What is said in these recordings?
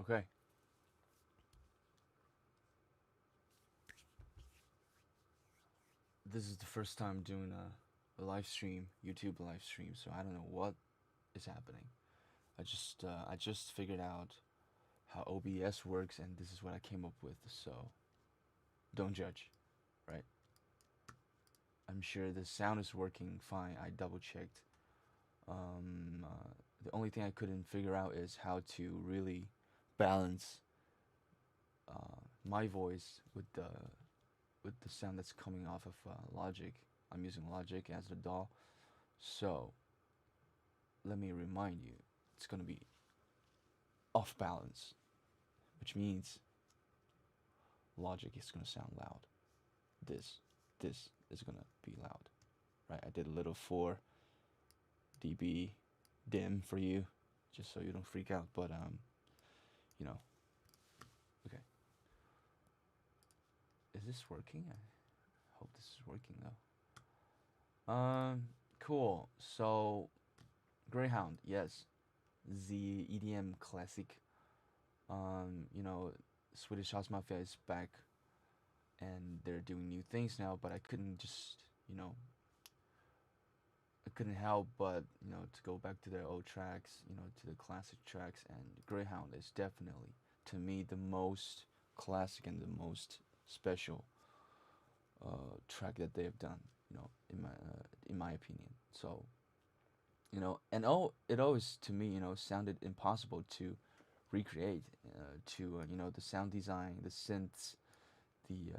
Okay. This is the first time doing a live stream, YouTube live stream, so I don't know what is happening. I just figured out how OBS works, and this is what I came up with. So don't judge, right? I'm sure the sound is working fine. I double checked. The only thing I couldn't figure out is how to really balance my voice with the sound that's coming off of Logic. I'm using Logic as the DAW, so let me remind you, it's gonna be off balance, which means Logic is gonna sound loud. This is gonna be loud, right? I did a little 4 dB dim for you, just so you don't freak out. But you know, okay. Is this working? I hope this is working though. Cool. So, Greyhound, yes, the EDM classic. You know, Swedish House Mafia is back, and they're doing new things now. But I couldn't just, you know, I couldn't help but, you know, to go back to their old tracks, you know, to the classic tracks. And Greyhound is definitely, to me, the most classic and the most special track that they have done, you know, in my opinion. So, you know, and it always, to me, you know, sounded impossible to recreate, you know, the sound design, the synths, the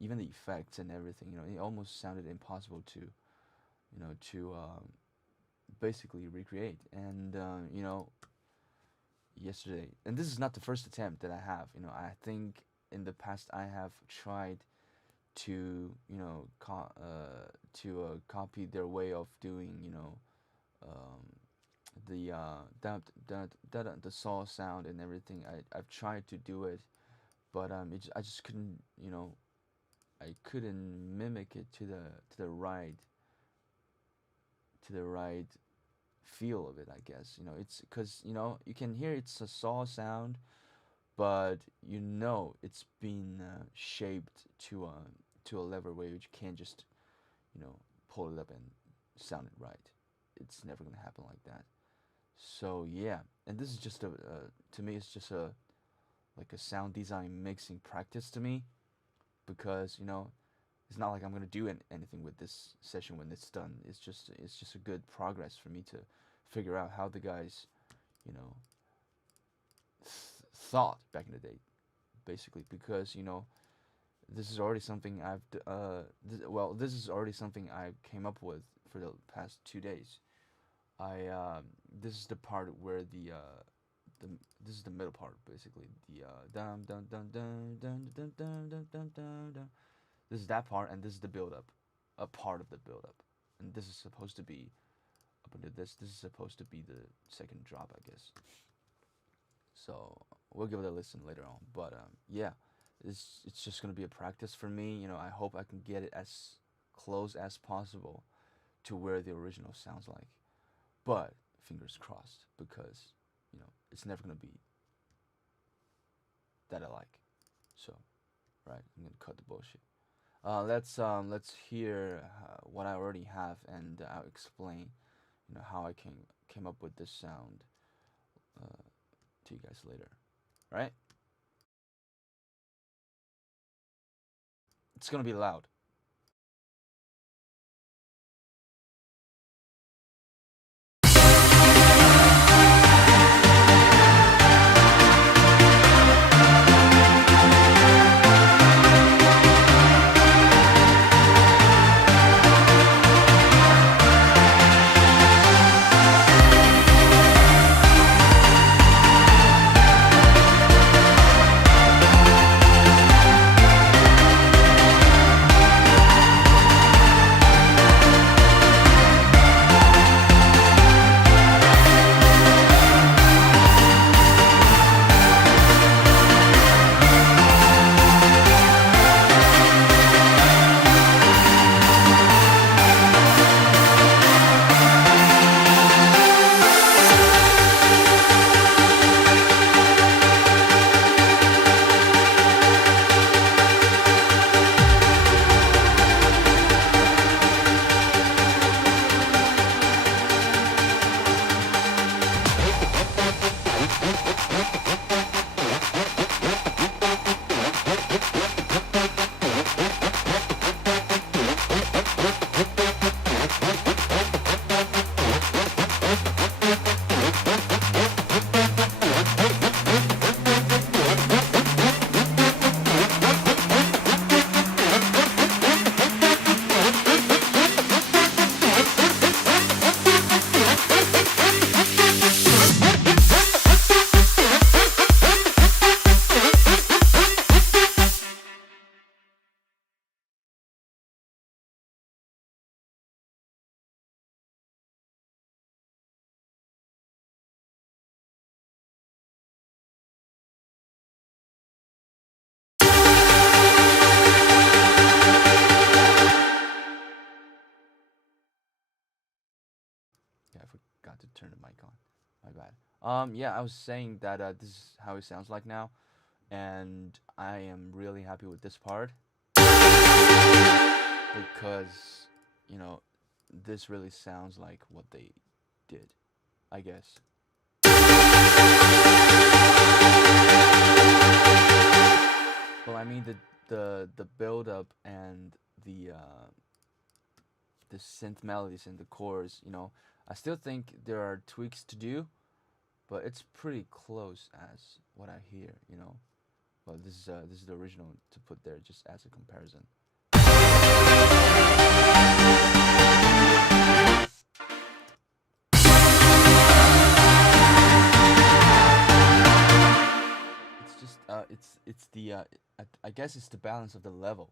even the effects and everything. You know, it almost sounded impossible to, you know, to basically recreate. And you know, yesterday, and this is not the first attempt that I have. You know, I think in the past I have tried to, you know, copy their way of doing, you know, the saw sound and everything. I've tried to do it, but I just couldn't, you know, I couldn't mimic it to the right feel of it, I guess. You know, it's because, you know, you can hear it's a saw sound, but you know it's been shaped to a level where you can't just, you know, pull it up and sound it right. It's never gonna happen like that. So yeah, and this is just to me, it's just a like a sound design mixing practice to me, because, you know, it's not like I'm gonna do anything with this session when it's done. It's just a good progress for me to figure out how the guys, you know, thought back in the day, basically. Because, you know, this is already something this is already something I came up with for the past 2 days. This is the part where this is the middle part, basically. The dun dun dun dun dun dun dun dun dun dun dun. This is that part, and this is the build-up, a part of the build-up, and this is supposed to be up into this. This is supposed to be the second drop, I guess. So we'll give it a listen later on. But yeah, it's just gonna be a practice for me. You know, I hope I can get it as close as possible to where the original sounds like. But fingers crossed, because, you know, it's never gonna be that I like. So, right, I'm gonna cut the bullshit. Let's hear what I already have, and I'll explain, you know, how I came up with this sound to you guys later. All right? It's gonna be loud. turn the mic on. My bad. Yeah, I was saying that this is how it sounds like now, and I am really happy with this part because you know this really sounds like what they did, I guess. Well, I mean the build up and the synth melodies and the chords, I still think there are tweaks to do, but it's pretty close as what I hear. Well, this is the original to put there just as a comparison. It's just it's the I guess it's the balance of the level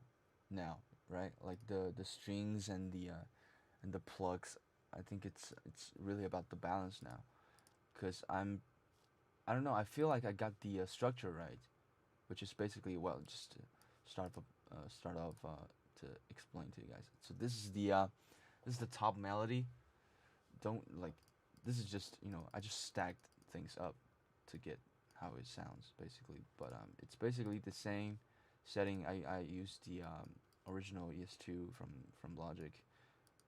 now, right? Like the strings and the plugs. I think it's really about the balance now, cause I don't know. I feel like I got the structure right, which is basically, well, just to start off to explain to you guys. So this is the top melody. Don't like this is just I just stacked things up to get how it sounds basically, but it's basically the same setting. I used the original ES2 from Logic.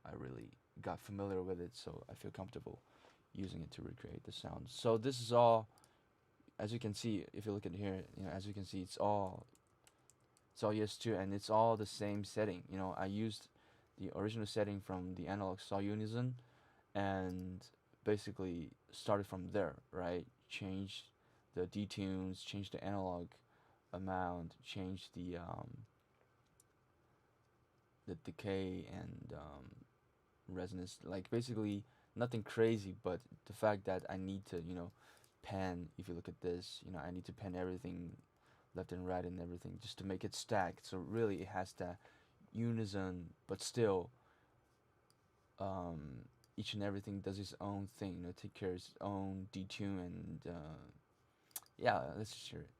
I really got familiar with it, so I feel comfortable using it to recreate the sound. So this is all, as you can see, if you look at here, as you can see, it's all ES2, and it's all the same setting. I used the original setting from the analog saw unison, and basically started from there, right? Changed the detunes, changed the analog amount, changed the decay and resonance, like basically nothing crazy, but the fact that I need to pan, if you look at this, I need to pan everything left and right and everything just to make it stacked, so really it has that unison, but still each and everything does its own thing, take care of its own detune, and yeah, let's just hear it.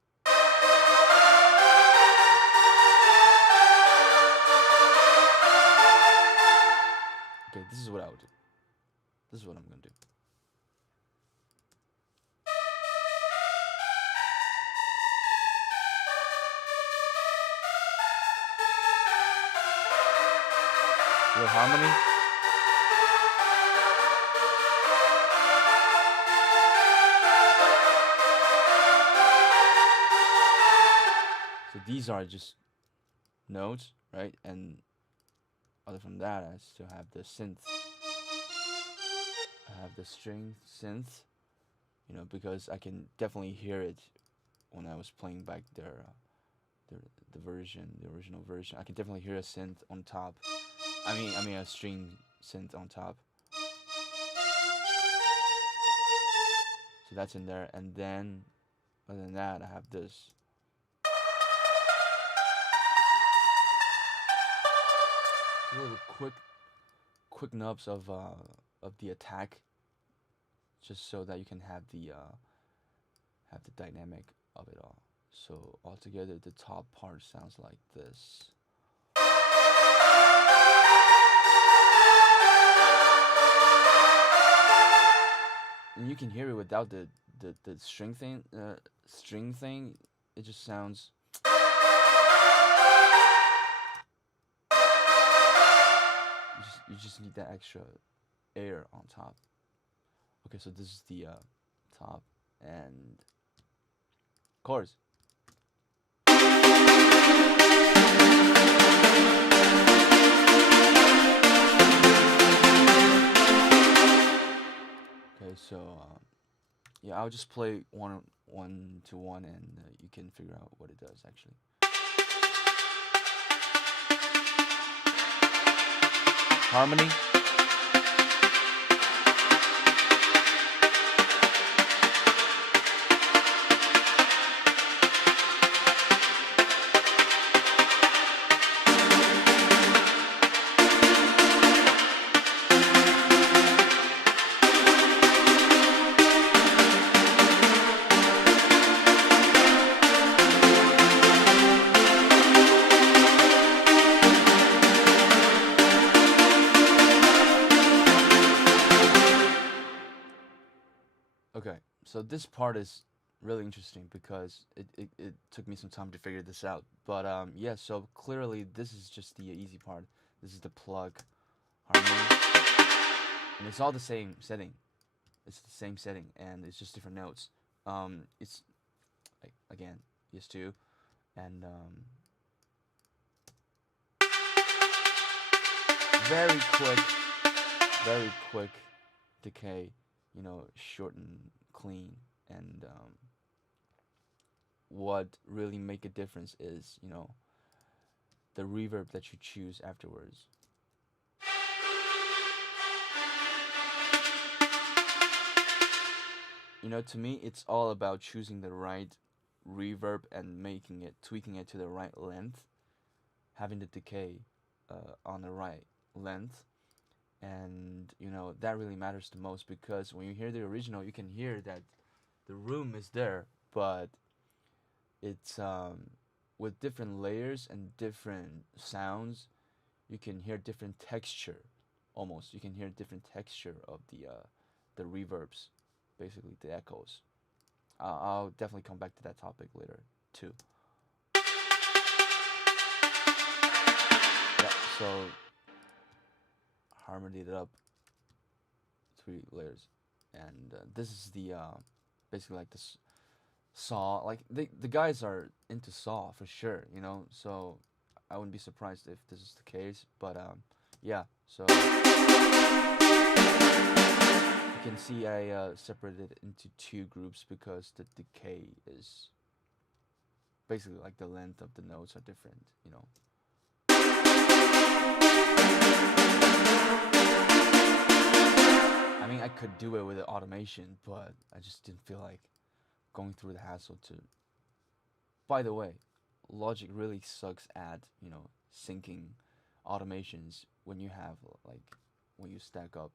Okay, this is what I would do. This is what I'm gonna do. Little harmony. So these are just notes, right? And other from that, I still have the synth. I have the string synth, because I can definitely hear it when I was playing back the version, the original version. I can definitely hear a synth on top. I mean a string synth on top. So that's in there, and then other than that, I have this. Little quick nubs of the attack, just so that you can have the dynamic of it all. So altogether, the top part sounds like this. And you can hear it without the string thing. It just sounds. You just need that extra air on top. Okay, so this is the top and chords. Okay, so yeah, I'll just play one to one, and you can figure out what it does actually. Harmony. So this part is really interesting because it took me some time to figure this out. But yeah, so clearly this is just the easy part. This is the plug harmony, and it's all the same setting. It's the same setting, and it's just different notes. It's like again ES2, and very quick, very quick decay. You know, short and clean, and what really make a difference is, you know, the reverb that you choose afterwards. You know, to me, it's all about choosing the right reverb and making it, tweaking it to the right length, having the decay on the right length, and you know that really matters the most, because when you hear the original, you can hear that the room is there, but it's with different layers and different sounds, you can hear different texture. Almost, you can hear different texture of the reverbs, basically the echoes. I'll definitely come back to that topic later too. Yeah, so harmonied it up 3 layers, and this is the basically like this Saw. Like the guys are into Saw for sure, you know. So I wouldn't be surprised if this is the case. But yeah. So you can see I separated it into 2 groups because the decay is basically like the length of the notes are different, you know. I mean, I could do it with the automation, but I just didn't feel like going through the hassle to. By the way, Logic really sucks at, you know, syncing automations when you have like when you stack up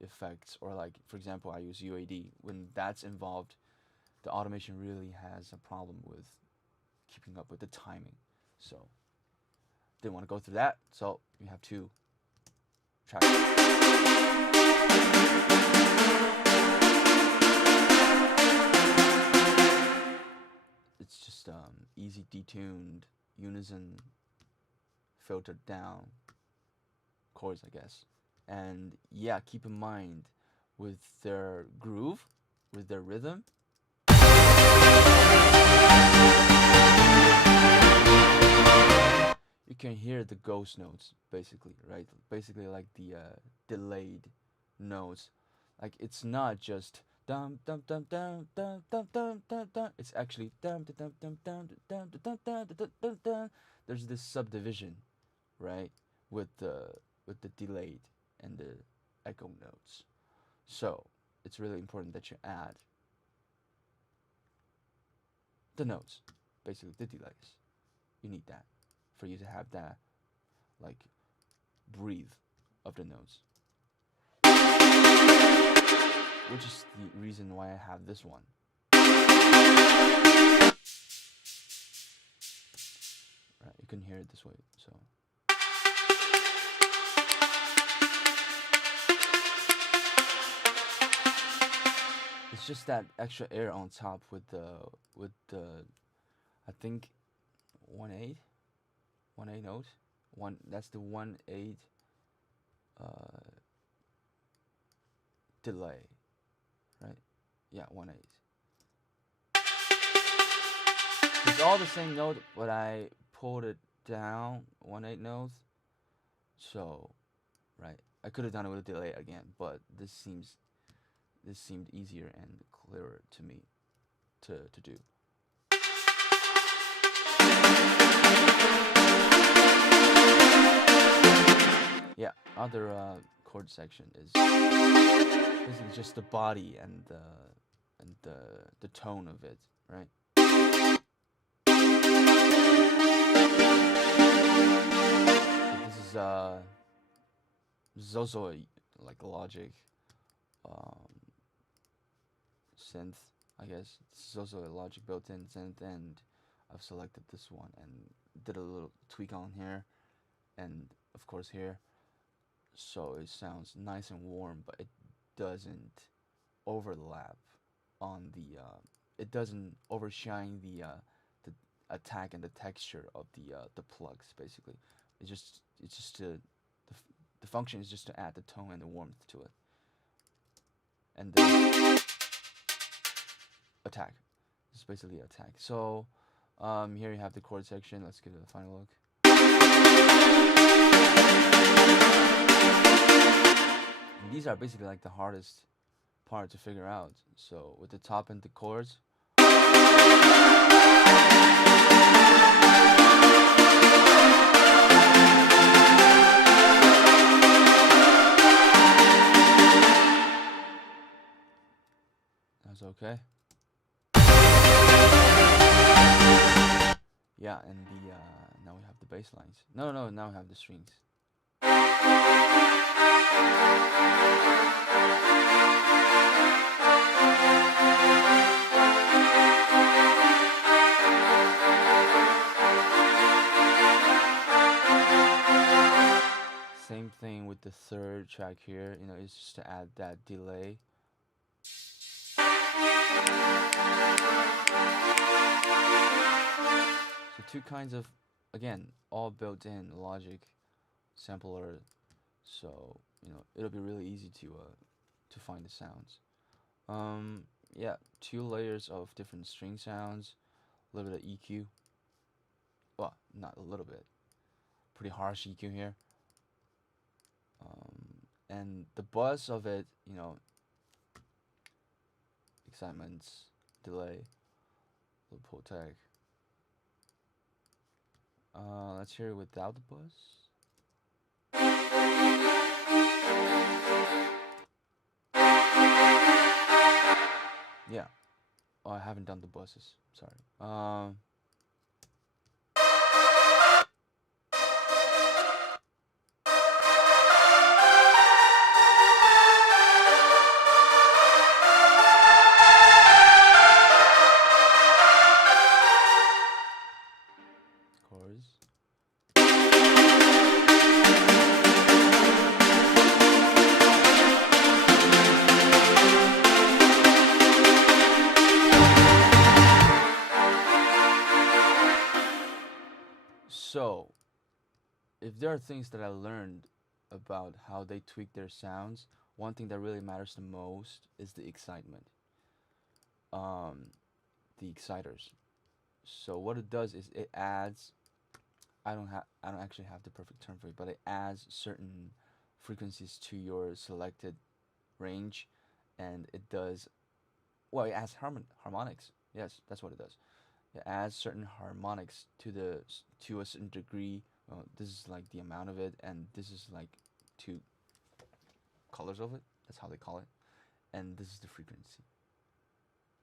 effects, or like for example I use UAD. When that's involved, the automation really has a problem with keeping up with the timing. So didn't want to go through that. So you have 2 tracks. It's just easy detuned, unison, filtered down chords, I guess. And yeah, keep in mind with their groove, with their rhythm, you can hear the ghost notes, basically, right? Basically, like the delayed notes. Like it's not just dum dum dum dum dum dum dum dum dum. It's actually dum dum dum dum dum dum dum dum dum dum. There's this subdivision, right, with the delayed and the echo notes. So it's really important that you add the notes, basically the delays. You need that for you to have that like breathe of the notes, which is the reason why I have this one. Right, you can hear it this way, so. It's just that extra air on top with the I think 1/8 note. That's the 1/8 delay, right? Yeah, 1/8. It's all the same note, but I pulled it down 1/8 notes. So, right, I could have done it with a delay again, but this seemed easier and clearer to me to do. Yeah, other chord section is basically just the body and the tone of it, right? So this is also like a Logic synth, I guess. This is also a Logic built-in synth, and I've selected this one and did a little tweak on here, and of course here, so it sounds nice and warm, but it doesn't overlap on the it doesn't overshine the attack and the texture of the plugs. Basically, it's just the function is just to add the tone and the warmth to it, and then attack. It's basically attack. So here you have the chord section. Let's give it a final look. And these are basically like the hardest part to figure out. So with the top and the chords. That's okay. Yeah, and the now we have the bass lines. No, now we have the strings. Same thing with the third track here. You know, it's just to add that delay. So two kinds of, again, all built-in logic sampler. So you know it'll be really easy to find the sounds. Yeah, two layers of different string sounds, a little bit of EQ. Well, not a little bit, pretty harsh EQ here. And the buzz of it, you know, excitements, delay, little pull tag. Let's hear it without the buzz. Yeah. Oh, I haven't done the buzzes. Sorry. Chorus. So, if there are things that I learned about how they tweak their sounds, one thing that really matters the most is the excitement. Um, the exciters. So what it does is it adds. I don't actually have the perfect term for it, but it adds certain frequencies to your selected range, and it does. Well, it adds harmonics. Yes, that's what it does. It adds certain harmonics to a certain degree. This is like the amount of it, and this is like two colors of it. That's how they call it, and this is the frequency.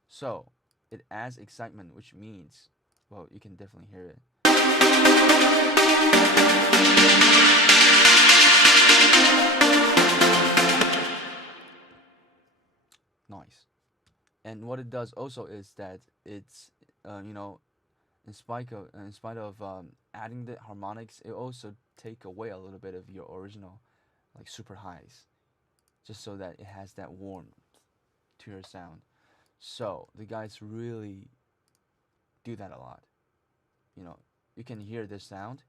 So it adds excitement, which means, well, you can definitely hear it. Nice. And what it does also is that it's, you know, in spite of adding the harmonics, it also take away a little bit of your original, like super highs, just so that it has that warmth to your sound. So the guys really do that a lot. You know, you can hear this sound.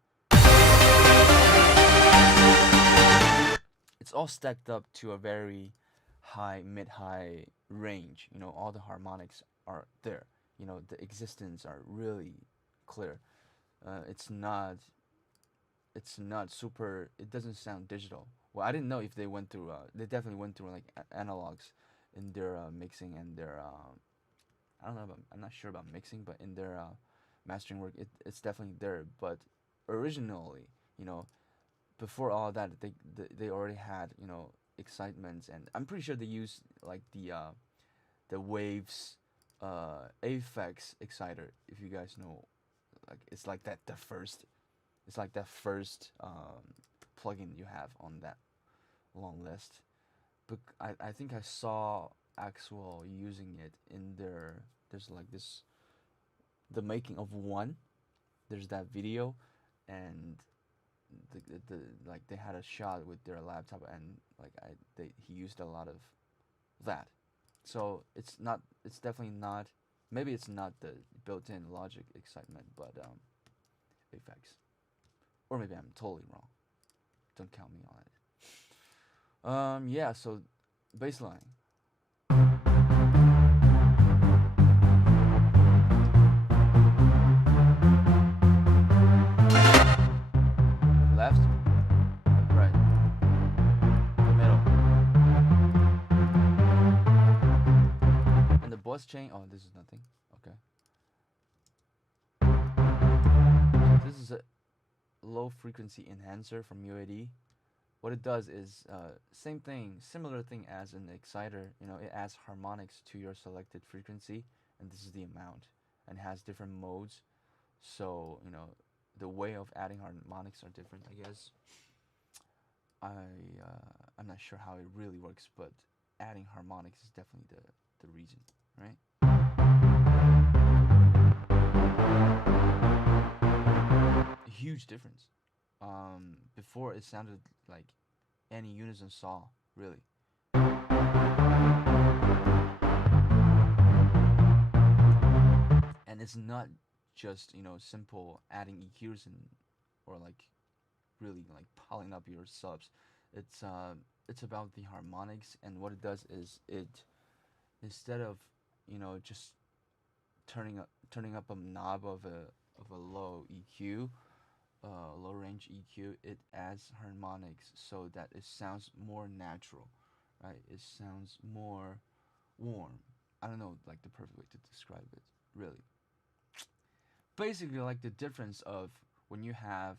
It's all stacked up to a very high, mid-high range. You know, all the harmonics are there. You know, the existence are really clear. It's not. It's not super. It doesn't sound digital. Well, I didn't know if they went through. They definitely went through like analogs in their mixing and their. I don't know. I'm not sure about mixing, but in their mastering work, it's definitely there. But originally, you know, before all that, they already had, you know, excitements, and I'm pretty sure they used like the waves Aphex exciter, if you guys know. Like it's like that first, it's like that first plugin you have on that long list. But I think I saw Axwell using it in their, there's like this, the making of one, there's that video, and the like they had a shot with their laptop, and like he used a lot of that. So it's not. It's definitely not. Maybe it's not the built-in logic excitement, but effects. Or maybe I'm totally wrong. Don't count me on it. Yeah. So baseline. Left, right, middle, and the bus chain. Oh, this is nothing. Okay. So this is a low frequency enhancer from UAD. What it does is same thing, similar thing as an exciter. You know, it adds harmonics to your selected frequency, and this is the amount, and has different modes. So you know, the way of adding harmonics are different, I guess. I'm not sure how it really works, but adding harmonics is definitely the reason, right? A huge difference. Before it sounded like any unison saw, really. And it's not just, you know, simple adding EQs and or like really like piling up your subs. It's about the harmonics, and what it does is it, instead of, you know, just turning up a knob of a low EQ, low range EQ, it adds harmonics so that it sounds more natural, right? It sounds more warm. I don't know like the perfect way to describe it, really. Basically like the difference of when you have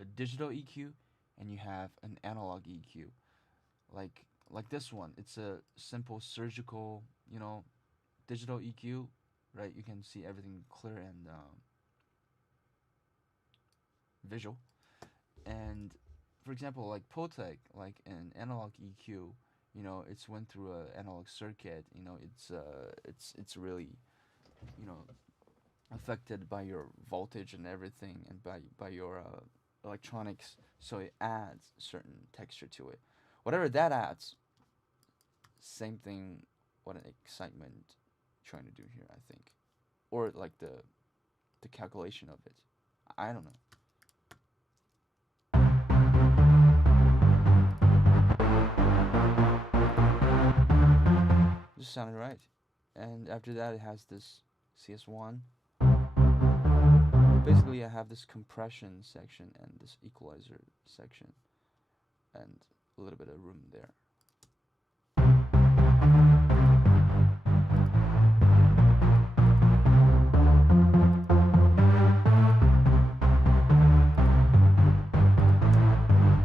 a digital EQ and you have an analog EQ. Like this one, it's a simple surgical, you know, digital EQ, right? You can see everything clear and visual. And for example, like Potec, like an analog EQ, you know, it's went through a analog circuit. You know, it's really, you know, affected by your voltage and everything, and by your electronics. So it adds certain texture to it. Whatever that adds, same thing. What an excitement trying to do here, I think, or like the calculation of it. I don't know. Just sounded right. And after that, it has this CS1. Basically, I have this compression section and this equalizer section, and a little bit of room there.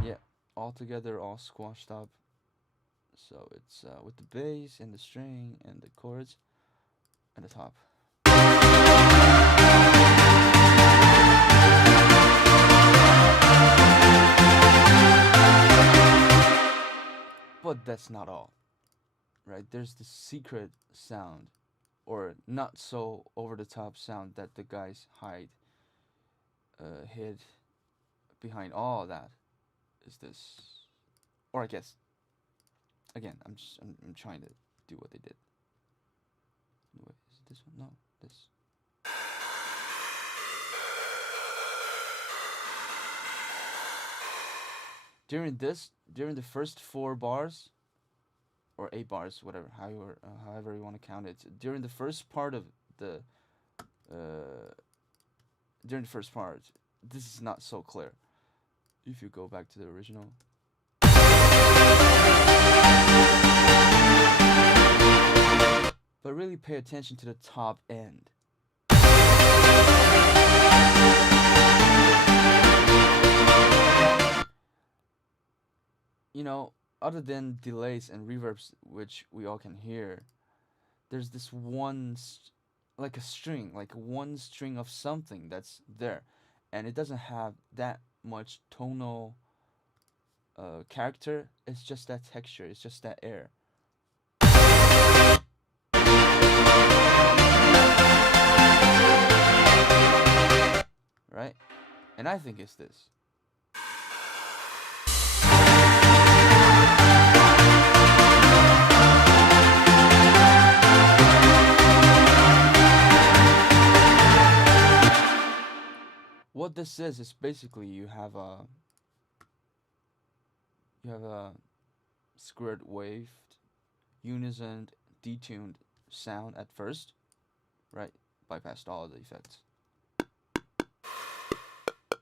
Yeah, all together, all squashed up. So it's with the bass and the string and the chords and the top. But that's not all, right? There's the secret sound, or not so over-the-top sound that the guys hid behind all that. Is this, or I guess, again, I'm trying to do what they did. Wait, is it this one? No, this. During the first 4 bars, or 8 bars, whatever, however you want to count it, during the first part of the, this is not so clear. If you go back to the original. But really pay attention to the top end. You know, other than delays and reverbs, which we all can hear, there's this like a string, like one string of something that's there, and it doesn't have that much tonal character. It's just that texture. It's just that air. Right? And I think it's this. this is basically you have a squared wave, unison, detuned sound at first, right? Bypassed all of the effects.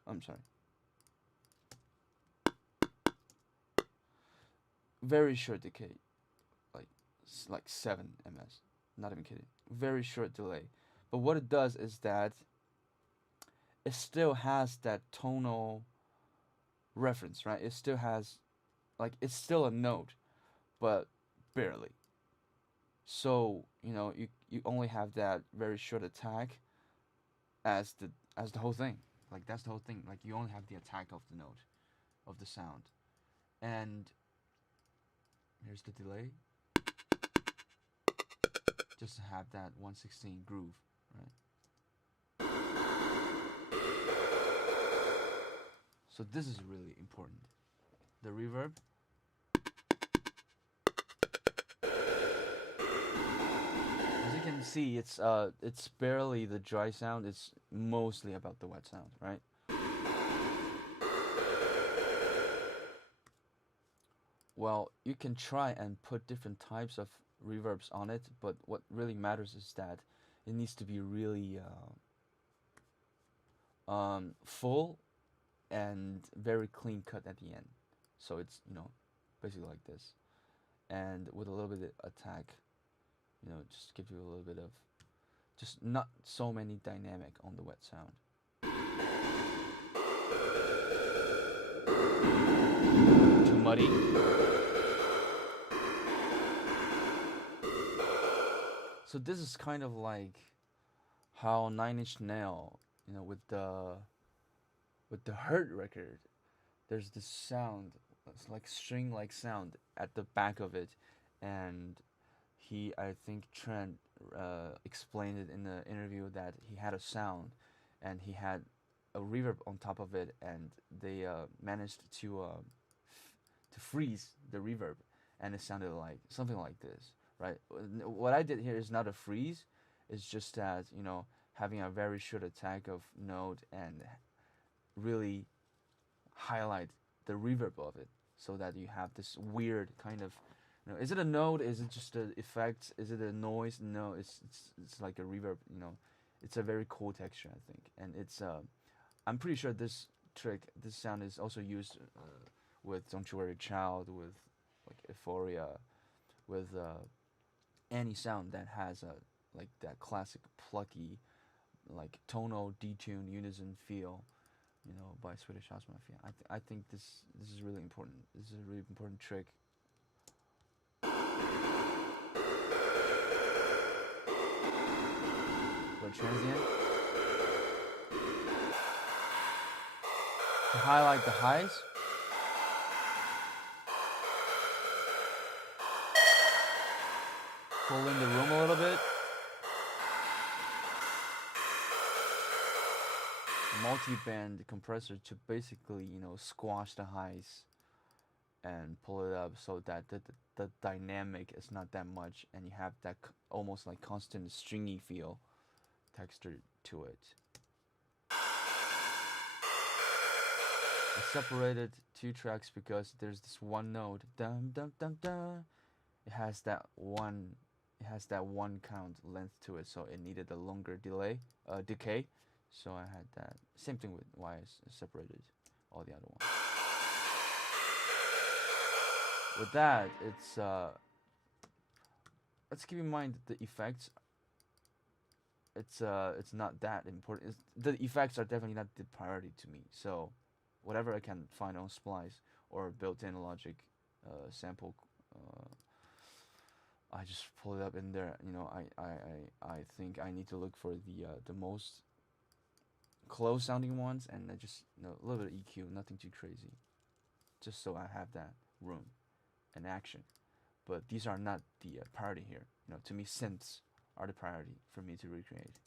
I'm sorry. Very short decay, like 7 ms. Not even kidding. Very short delay. But what it does is that it still has that tonal reference, right? It still has, like, it's still a note, but barely. So you only have that very short attack as the whole thing. Like, that's the whole thing. Like, you only have the attack of the note, of the sound, and here's the delay. Just to have that 1/16 groove, right? So this is really important. The reverb. As you can see, it's barely the dry sound. It's mostly about the wet sound, right? Well, you can try and put different types of reverbs on it, but what really matters is that it needs to be really full and very clean cut at the end. So it's basically like this, and with a little bit of attack, just give you a little bit of, just not so many dynamic on the wet sound. Too muddy. So this is kind of like how Nine Inch Nails, with the Hurt record, there's this sound, it's like string-like sound at the back of it, and I think Trent explained it in the interview that he had a sound, and he had a reverb on top of it, and they managed to freeze the reverb, and it sounded like something like this. Right. What I did here is not a freeze. It's just that having a very short attack of note and really highlight the reverb of it, so that you have this weird kind of, is it a note? Is it just an effect? Is it a noise? No, it's like a reverb. It's a very cool texture, I think, and it's I'm pretty sure this sound is also used with Don't You Worry Child, with like Euphoria, with any sound that has like that classic plucky, like tonal detuned unison feel, by Swedish House Mafia. I think this is really important. This is a really important trick. For transient, to highlight the highs. Pull in the room a little bit. Multi-band compressor to basically, squash the highs and pull it up so that the dynamic is not that much, and you have that almost like constant stringy feel texture to it. I separated 2 tracks because there's this one note, dum dum dum dum. It has that one count length to it, so it needed a longer decay. So I had that. Same thing with why I separated all the other ones. With that, it's let's keep in mind that the effects. It's not that important. The effects are definitely not the priority to me. So whatever I can find on Splice or built-in Logic sample. I just pull it up in there. I think I need to look for the most close sounding ones, and I just a little bit of EQ, nothing too crazy, just so I have that room and action. But these are not the priority here. To me, synths are the priority for me to recreate.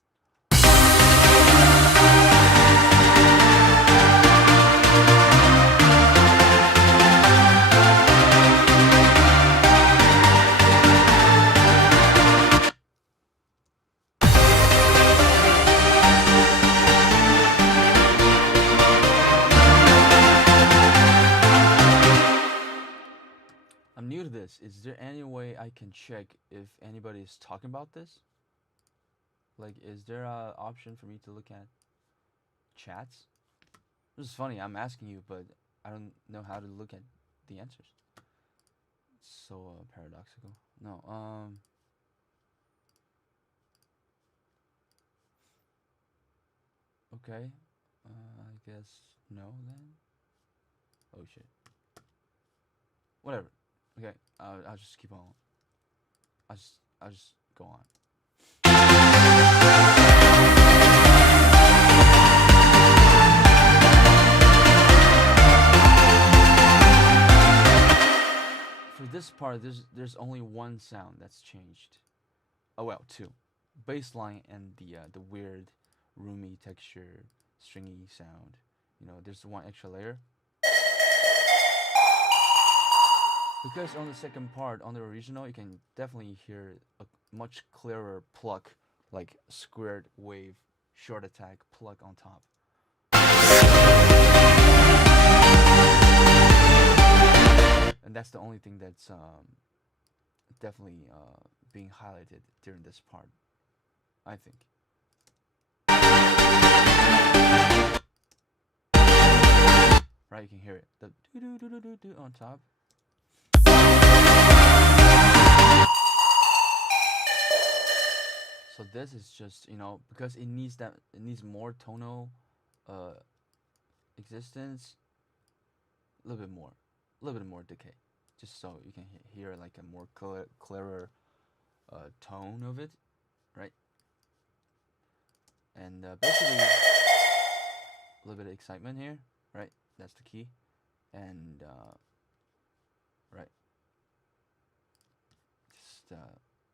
mute this. Is there any way I can check if anybody is talking about this? Like, is there a option for me to look at chats? This is funny. I'm asking you, but I don't know how to look at the answers. It's so paradoxical. No. Okay. I guess no then. Oh shit. Whatever. Okay. I'll just keep on. I'll just go on. For this part, there's only one sound that's changed. Oh well, two. Bassline and the weird, roomy texture, stringy sound. You know, there's one extra layer. Because on the second part, on the original, you can definitely hear a much clearer pluck, like squared wave, short attack pluck on top. And that's the only thing that's definitely being highlighted during this part, I think. Right, you can hear it. The do do do do do on top. So this is just, you know, because it needs more tonal existence, a little bit more decay, just so you can hear like a more clearer tone of it, right? And basically a little bit of excitement here, right? That's the key, and right, just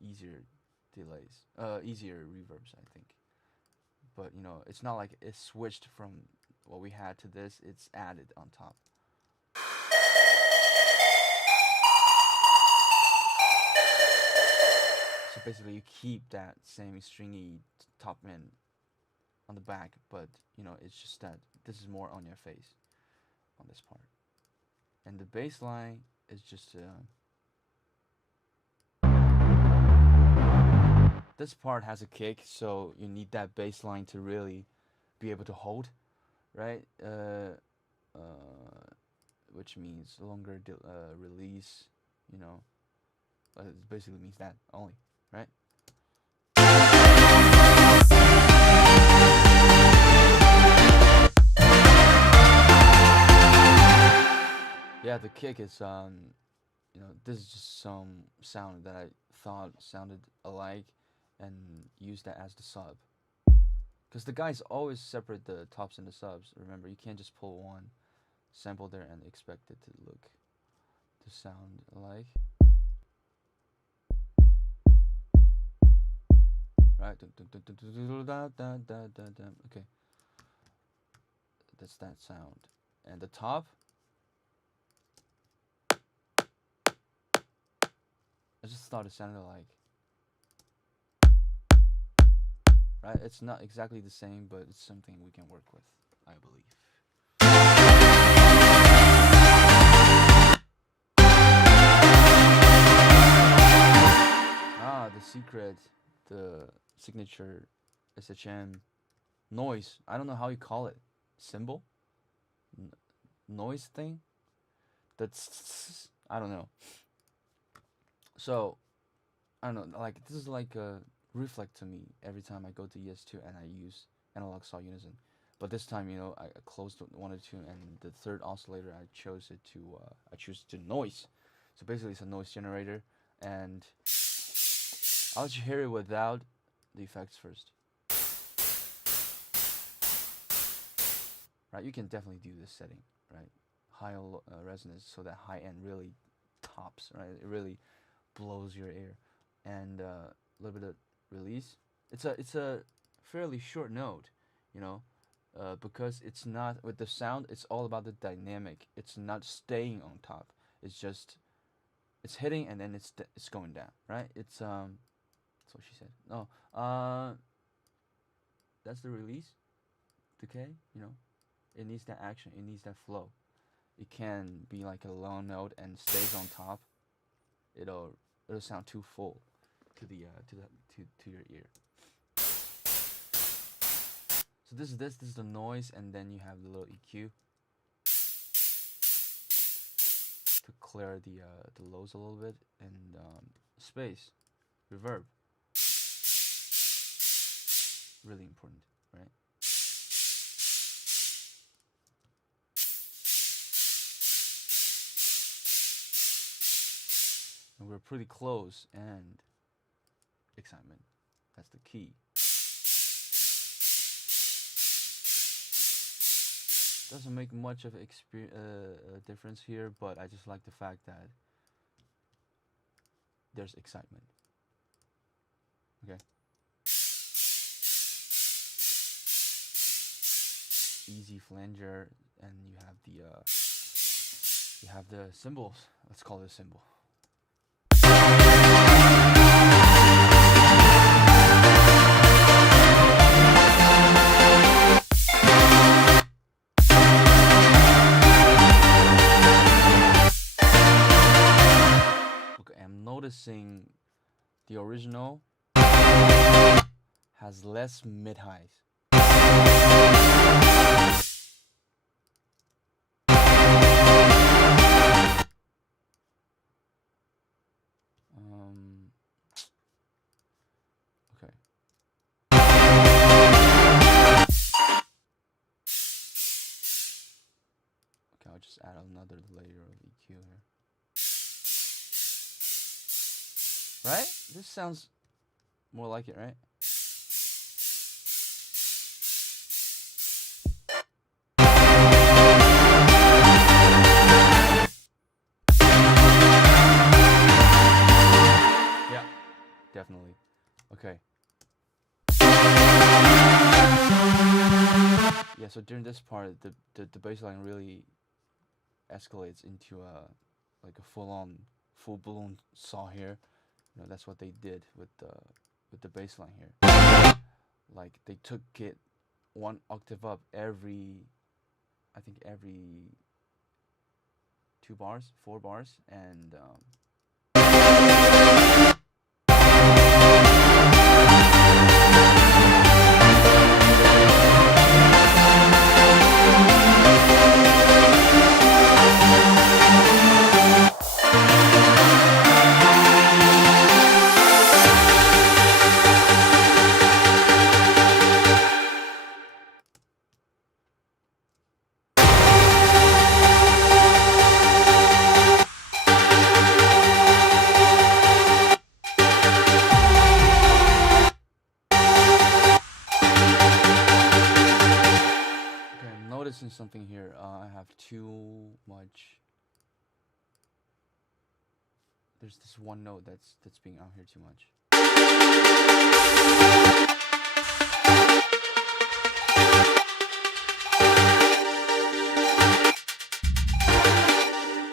easier delays, easier reverbs, I think. But you know, it's not like it's switched from what we had to this; it's added on top. So basically, you keep that same stringy top end on the back, but you know, it's just that this is more on your face on this part, and the bass line is just this part has a kick, so you need that bass line to really be able to hold, right? Which means longer release, you know. It basically means that only, right? Yeah, the kick is you know, this is just some sound that I thought sounded alike, and use that as the sub. Because the guys always separate the tops and the subs. Remember, you can't just pull one sample there and expect it to sound alike. Right? Okay. That's that sound. And the top, I just thought it sounded like. Right? It's not exactly the same, but it's something we can work with, I believe. The secret, the signature SHM noise. I don't know how you call it. Cymbal? Noise thing? That's, I don't know. So, I don't know, like, this is like a reflect to me every time I go to ES2 and I use analog saw unison. But this time, you know, I closed one or two, and the third oscillator I chose to noise. So basically, it's a noise generator, and I'll let you hear it without the effects first. Right, you can definitely do this setting, right? High resonance, so that high end really tops, right? It really blows your ear, and a little bit of release. It's a fairly short note, you know, because it's not with the sound. It's all about the dynamic. It's not staying on top. It's just it's hitting and then it's going down, right? It's that's what she said. No, that's the release, decay. You know, it needs that action. It needs that flow. It can be like a low note and stays on top, it'll sound too full to the to your ear. So this is the noise, and then you have the little EQ to clear the lows a little bit, and space, reverb, really important, right? And we're pretty close, and excitement, that's the key. Doesn't make much of a difference here, but I just like the fact that there's excitement. Okay. Easy flanger, and you have the cymbals. Let's call it a cymbal. Okay, I'm noticing the original has less mid-highs. Okay. Okay, I'll just add another layer of EQ here. Right? This sounds more like it, right? Yeah, definitely. Okay. Yeah, so during this part, the bass line really escalates into like a full-blown saw here. You know, that's what they did with the bass line here. Like they took it one octave up I think every 2 bars, 4 bars, and noticing something here. I have too much. There's this one note that's being out here too much.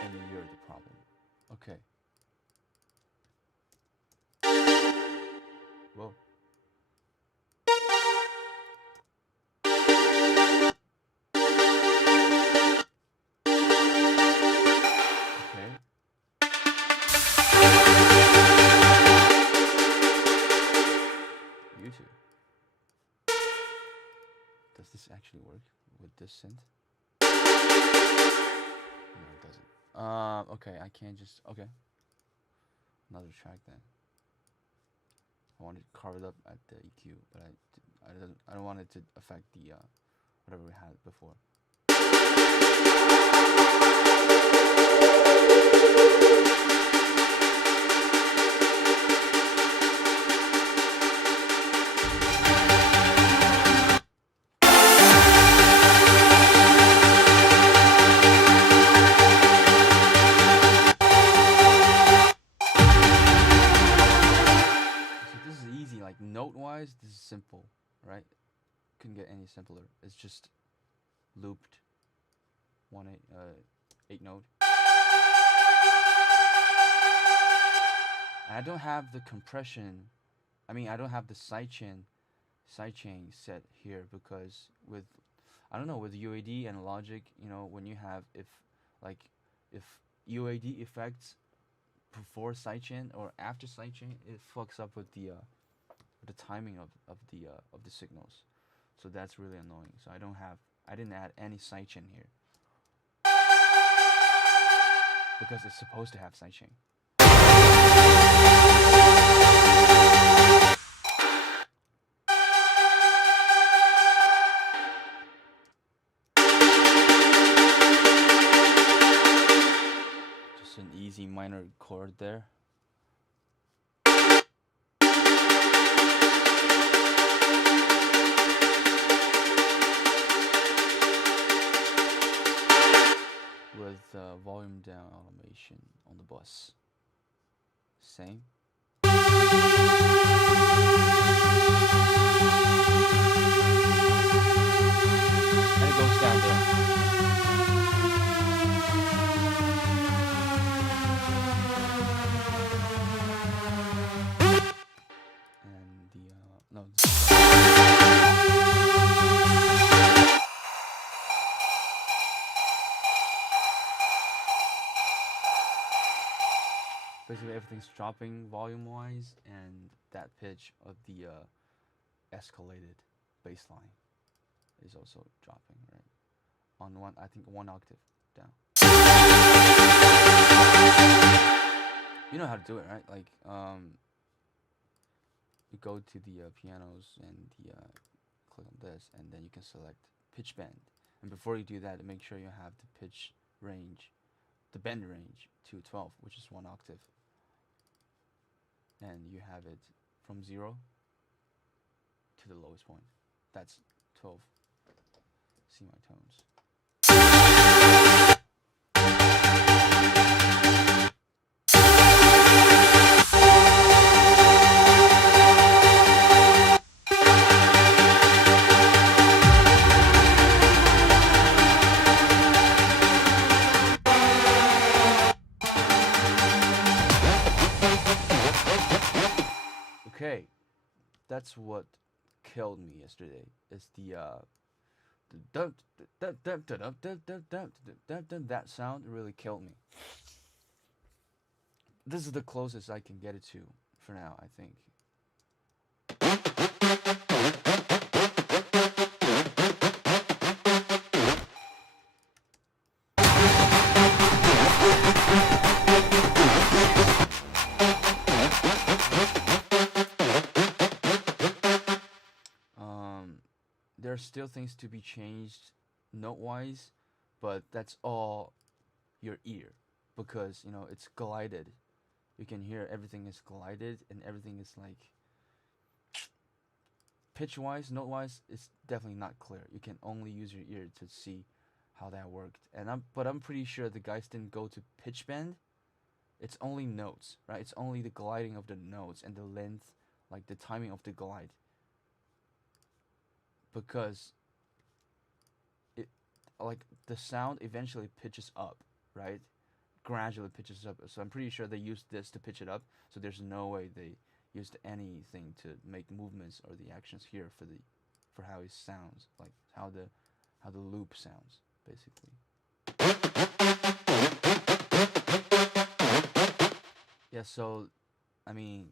And you're the problem. Okay. Whoa. Does this actually work with this synth? No, it doesn't. Okay, I can't just. Okay. Another track then. I wanted to carve it up at the EQ, but I don't want it to affect the whatever we had before. Note-wise, this is simple, right? Couldn't get any simpler. It's just looped 8 note. And I don't have the compression. I mean, I don't have the sidechain set here because with with UAD and Logic, you know, when you have if UAD effects before sidechain or after sidechain, it fucks up with the timing of the signals. So that's really annoying. So I didn't add any sidechain here because it's supposed to have sidechain. Just an easy minor chord there. With volume down automation on the bus. Same. And it goes down there. And the no. Basically everything's dropping volume-wise, and that pitch of the escalated bass line is also dropping, right? On one, I think 1 octave down. You know how to do it, right? Like, you go to the pianos and the click on this, and then you can select pitch bend. And before you do that, make sure you have the pitch range, the bend range to 12, which is 1 octave. And you have it from 0 to the lowest point. That's 12 semitones. Okay, that's what killed me yesterday. Is that sound really killed me. This is the closest I can get it to for now, I think. There are still things to be changed note-wise, but that's all your ear, because you know it's glided. You can hear everything is glided, and everything is like pitch-wise, note-wise, it's definitely not clear. You can only use your ear to see how that worked. But I'm pretty sure the guys didn't go to pitch bend. It's only notes, right? It's only the gliding of the notes and the length, like the timing of the glide. Because it, like, the sound eventually pitches up, right? Gradually pitches up. So I'm pretty sure they used this to pitch it up. So there's no way they used anything to make movements or the actions here for how it sounds, like how the loop sounds, basically. Yeah. So, I mean,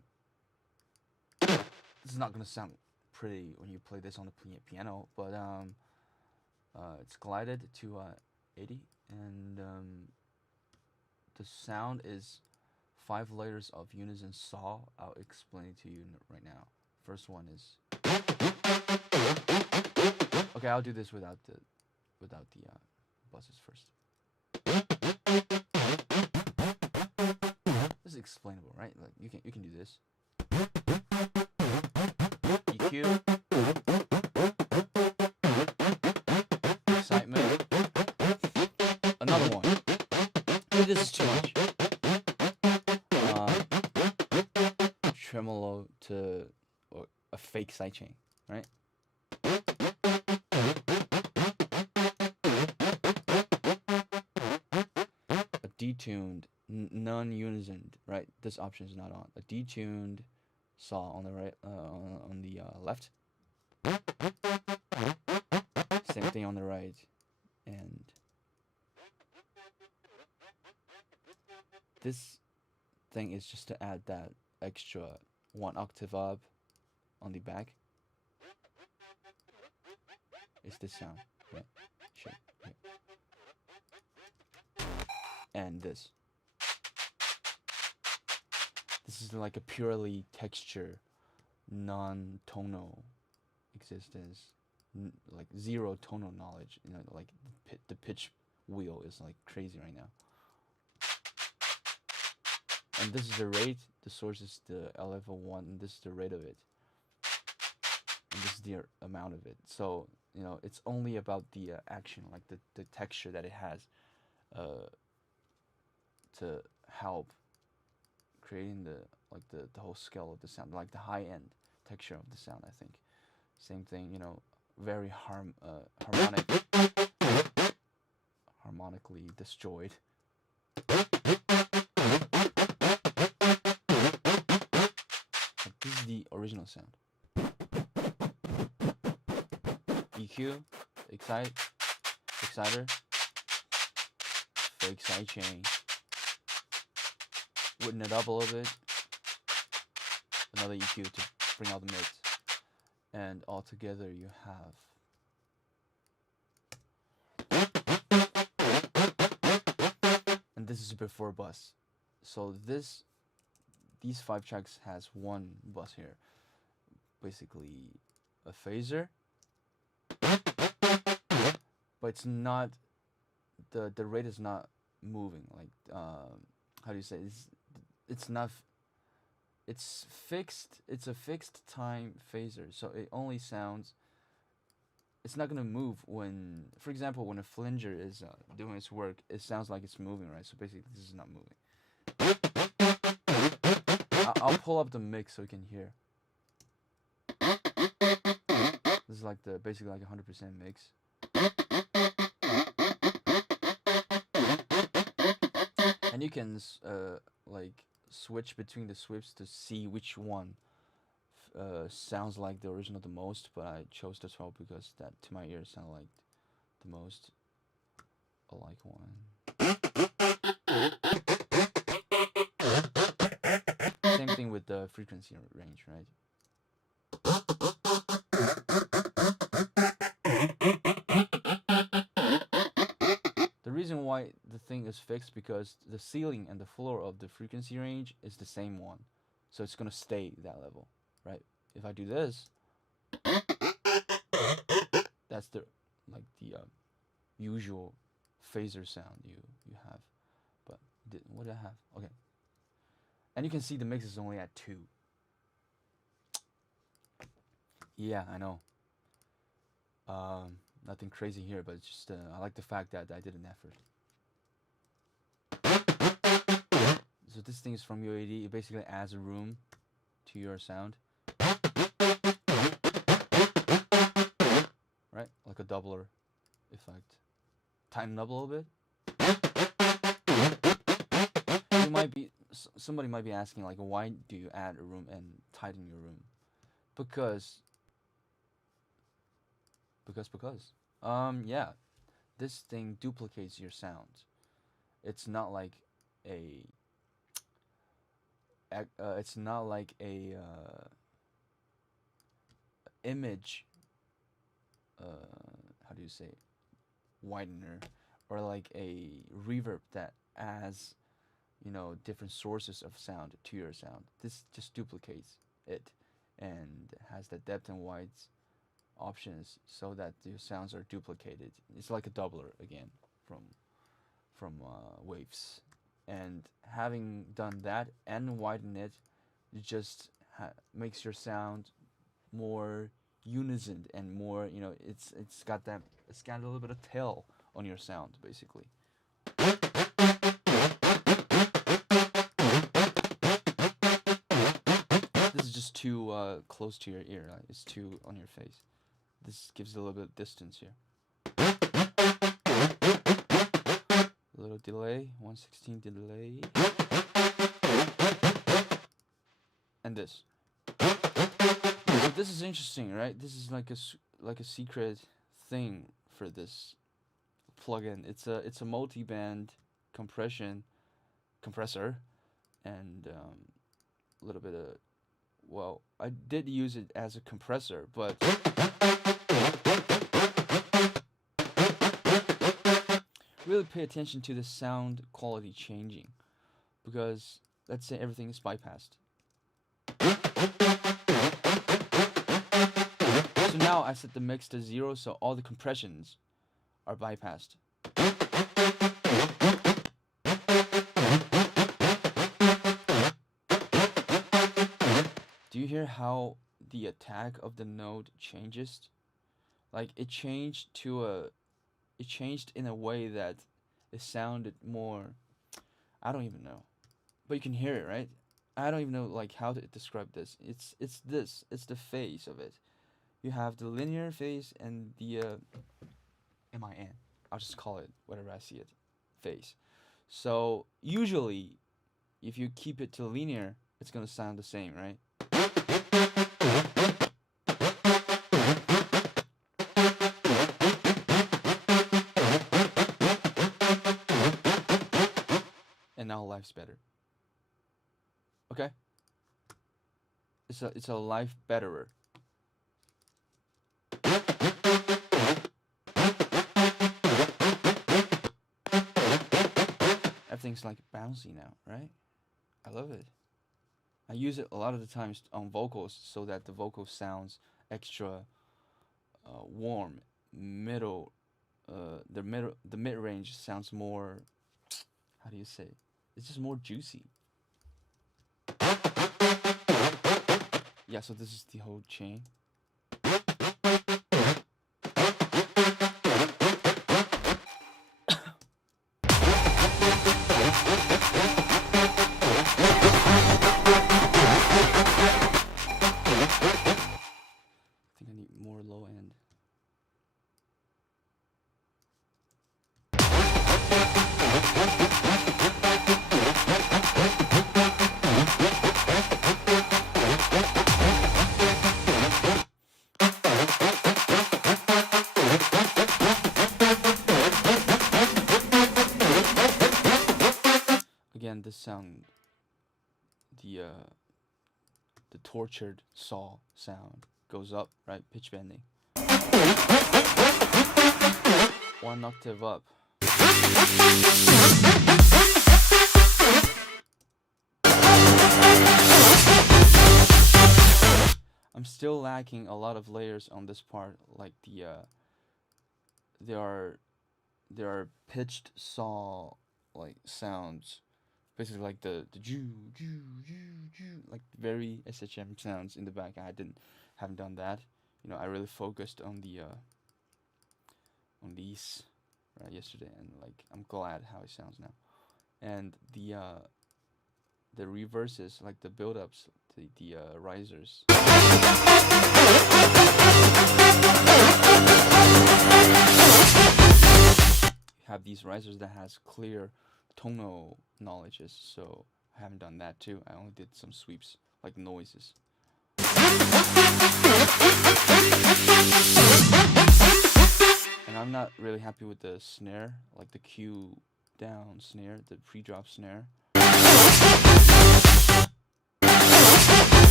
this is not gonna sound pretty when you play this on the piano, but it's glided to 80, and the sound is 5 layers of unison saw. I'll explain it to you right now. First one is okay. I'll do this without the buzzes first. This is explainable, right? Like you can do this. EQ, excitement, another one. Maybe this is too much. Tremolo to a fake sidechain, right? A detuned, non-unison, right? This option is not on. A detuned saw on the right, on the left. Same thing on the right, and this thing is just to add that extra 1 octave up on the back. It's this sound, right? Sure. Right. And this. This is like a purely texture, non-tonal existence, like zero tonal knowledge. You know, like the pitch wheel is like crazy right now. And this is the rate. The source is the LFO1, and this is the rate of it. And this is the amount of it. So you know, it's only about the action, like the texture that it has, to help creating the whole scale of the sound, like the high end texture of the sound. I think same thing, you know, very harmonically disjointed. Like this is the original sound. EQ, exciter, fake sidechain, wooden it up a little bit, another EQ to bring out the mids, and all together you have and this is before bus. So these 5 tracks has one bus here, basically a phaser, but it's not, the rate is not moving, like how do you say, it's not, it's fixed, it's a fixed time phaser, so it only sounds, it's not gonna move when, for example, when a flanger is doing its work, it sounds like it's moving, right? So basically this is not moving. I'll pull up the mix so you can hear. This is like basically like 100% mix. And you can like switch between the sweeps to see which one sounds like the original the most, but I chose the 12 because that to my ear sounded like the most alike one. Same thing with the frequency range, right? The reason why the thing is fixed because the ceiling and the floor of the frequency range is the same one, so it's gonna stay that level, right? If I do this, that's the usual phaser sound you have. But what did I have? Okay. And you can see the mix is only at 2. Yeah, I know. Nothing crazy here, but it's just I like the fact that I did an effort. So this thing is from UAD. It basically adds a room to your sound, right? Like a doubler effect. Tighten up a little bit. You might be somebody might be asking, like, why do you add a room and tighten your room? Because yeah, this thing duplicates your sound. It's not like a image, how do you say, widener, or like a reverb that adds, you know, different sources of sound to your sound. This just duplicates it and has the depth and width options so that the sounds are duplicated. It's like a doubler again from waves. And having done that and widen it, it just makes your sound more unison and more, you know, it's got a little bit of tail on your sound basically. This is just too close to your ear, right? It's too on your face. This gives a little bit of distance here. A little delay, 1/16 delay. And this. So this is interesting, right? This is like a secret thing for this plugin. It's a multi-band compressor and a little bit of, well, I did use it as a compressor, but really pay attention to the sound quality changing, because let's say everything is bypassed. So now I set the mix to 0, so all the compressions are bypassed. Do you hear how the attack of the note changes? Like it changed in a way that it sounded more, I don't even know. But you can hear it, right? I don't even know like how to describe this. It's the phase of it. You have the linear phase and the MIN. I'll just call it whatever I see it, phase. So usually, if you keep it to linear, it's gonna sound the same, right? And now life's better. Okay? It's a life betterer. Everything's like bouncy now, right? I love it. I use it a lot of the times on vocals so that the vocal sounds extra warm. The mid range sounds more. How do you say? It's just more juicy. Yeah, so this is the whole chain. Again, this sound, the tortured saw sound goes up, right? Pitch bending. 1 octave up. I'm still lacking a lot of layers on this part, like there are pitched saw like sounds, basically like the ju like very SHM sounds in the back. I haven't done that. You know, I really focused on the on these right yesterday, and like I'm glad how it sounds now. And the reverses, like the buildups, the risers. You have these risers that has clear tonal knowledges, so I haven't done that too. I only did some sweeps, like noises. And I'm not really happy with the snare, like the Q down snare, the pre-drop snare.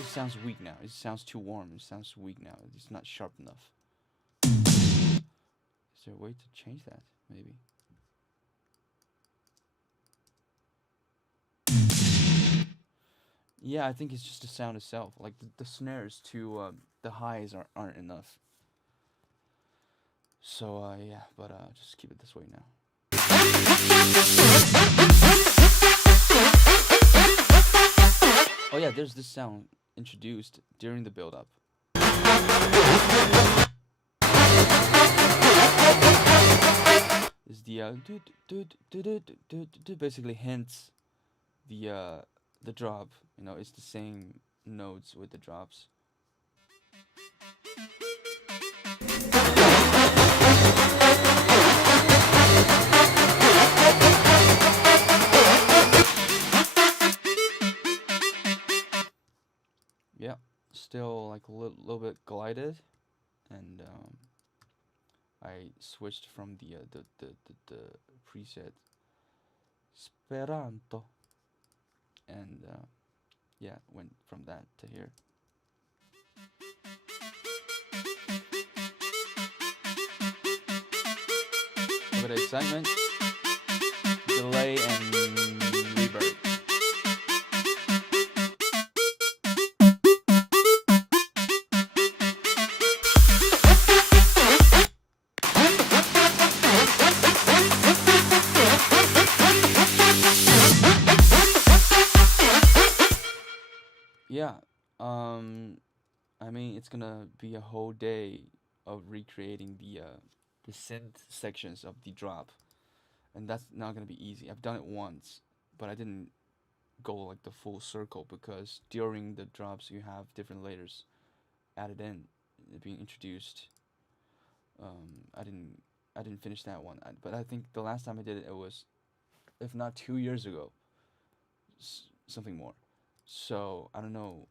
It sounds weak now. It sounds too warm. It sounds weak now. It's not sharp enough. Is there a way to change that? Maybe. Yeah, I think it's just the sound itself. Like the snares too, the highs aren't enough. So yeah, but just keep it this way now. Oh yeah, there's this sound introduced during the build-up. Is the basically hints the drop. You know, it's the same notes with the drops. Yeah, still like a little bit glided, and I switched from the preset Speranto, and yeah, went from that to here. A bit of excitement, delay, and reverb. Yeah, I mean, it's gonna be a whole day of recreating the synth sections of the drop, and that's not gonna be easy. I've done it once, but I didn't go like the full circle because during the drops you have different layers added in, being introduced. I didn't finish that one, but I think the last time I did it, it was, if not 2 years ago, something more. So I don't know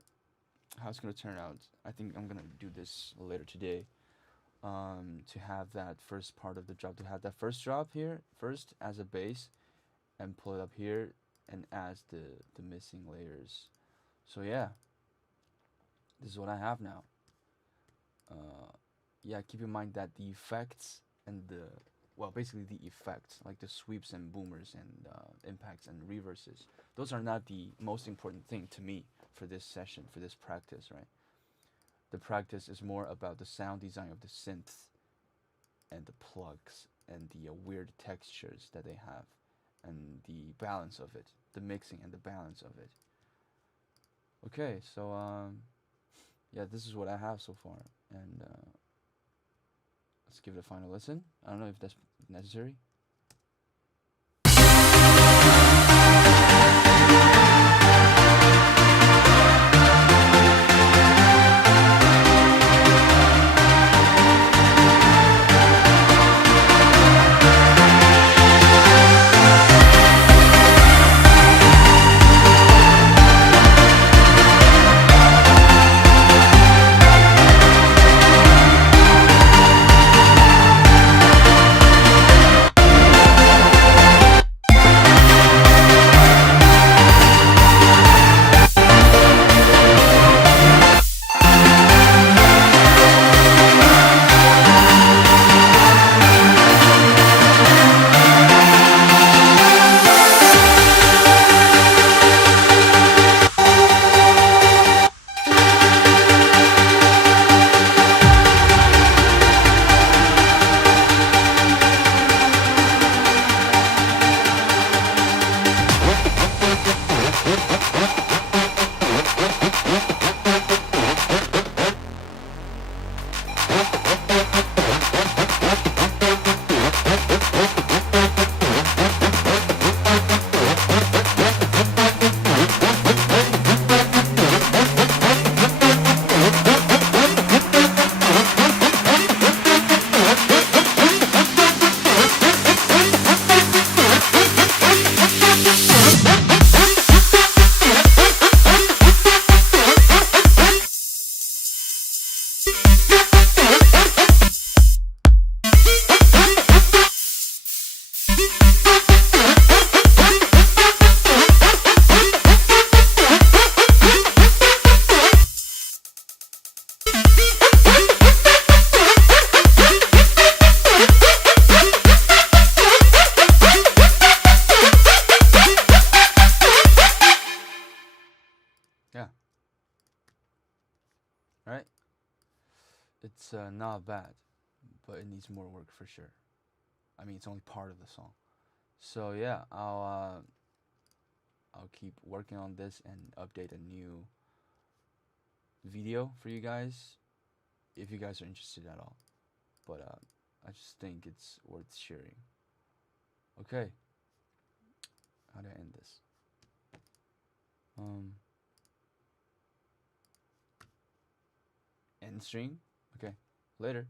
how it's gonna turn out. I think I'm gonna do this later today. To have that first part of the drop, to have that first drop here first as a bass, and pull it up here and as the missing layers. So yeah, this is what I have now. Yeah, keep in mind that the effects and the, well, basically the effects like the sweeps and boomers and impacts and reverses, those are not the most important thing to me for this session, for this practice, right? The practice is more about the sound design of the synth and the plugs and the weird textures that they have and the balance of it, the mixing and the balance of it. Okay, so yeah, this is what I have so far, and let's give it a final listen. I don't know if that's necessary. Yeah. Right? It's not bad, but it needs more work for sure. I mean, it's only part of the song. So yeah, I'll keep working on this and update a new video for you guys if you guys are interested at all. But I just think it's worth sharing. Okay. How do I end this? End stream? Okay. Later.